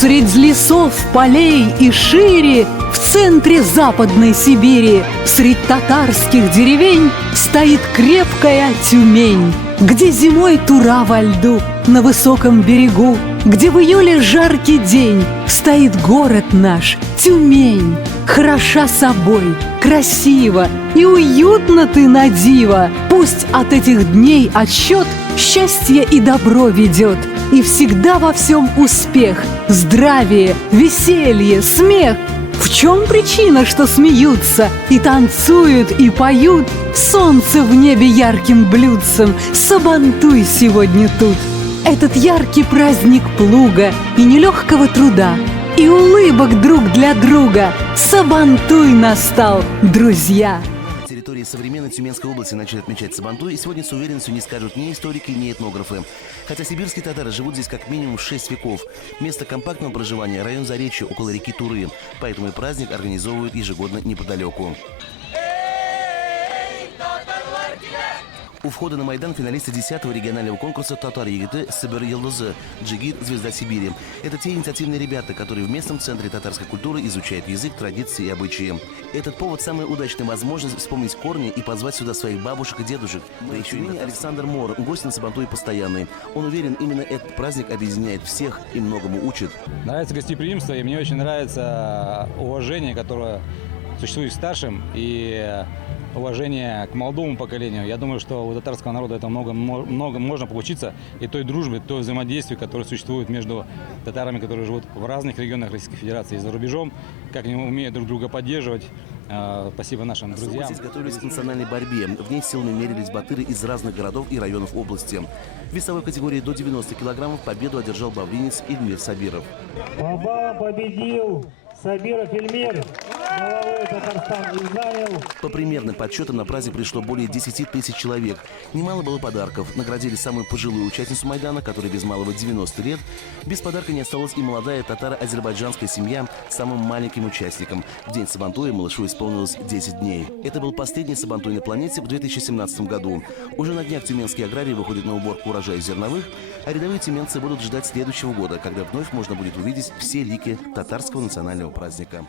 Средь лесов, полей и шире, в центре Западной Сибири, средь татарских деревень стоит крепкая Тюмень, где зимой тура во льду на высоком берегу, где в июле жаркий день стоит город наш Тюмень. Хороша собой, красиво и уютно ты на диво. Пусть от этих дней отсчет счастье и добро ведет, и всегда во всем успех, здравие, веселье, смех. В чем причина, что смеются и танцуют и поют? Солнце в небе ярким блюдцем сабантуй сегодня тут. Этот яркий праздник плуга и нелегкого труда, и улыбок друг для друга. Сабантуй настал, друзья! Территории современной Тюменской области начали отмечать Сабантуй, и сегодня с уверенностью не скажут ни историки, ни этнографы. Хотя сибирские татары живут здесь как минимум 6 веков. Место компактного проживания – район Заречья около реки Туры. Поэтому и праздник организовывают ежегодно неподалеку. У входа на Майдан финалисты 10-го регионального конкурса «Татар-егиты» «Сибир Йылдызы» «Джигит. Звезда Сибири». Это те инициативные ребята, которые в местном центре татарской культуры изучают язык, традиции и обычаи. Этот повод – самая удачная возможность вспомнить корни и позвать сюда своих бабушек и дедушек. Да еще и Александр Мор, гость на Сабантуе постоянный. Он уверен, именно этот праздник объединяет всех и многому учит. Нравится гостеприимство, и мне очень нравится уважение, которое существует к старшим, и уважение к молодому поколению. Я думаю, что у татарского народа это много можно получиться, и той дружбе, той взаимодействию, которое существует между татарами, которые живут в разных регионах Российской Федерации и за рубежом, как они умеют друг друга поддерживать. Спасибо нашим друзьям. Здесь готовились к национальной борьбе. В ней силами мерились батыры из разных городов и районов области. В весовой категории до 90 килограммов победу одержал бавлинец Ильмир Сабиров. По баллам победил Сабиров Ильмир. По примерным подсчетам на праздник пришло более 10 тысяч человек. Немало было подарков. Наградили самую пожилую участницу Майдана, которой без малого 90 лет. Без подарка не осталась и молодая татаро-азербайджанская семья с самым маленьким участником. В день Сабантуя малышу исполнилось 10 дней. Это был последний Сабантуй на планете в 2017 году. Уже на днях тюменские аграрии выходят на уборку урожая зерновых, а рядовые тюменцы будут ждать следующего года, когда вновь можно будет увидеть все лики татарского национального праздника.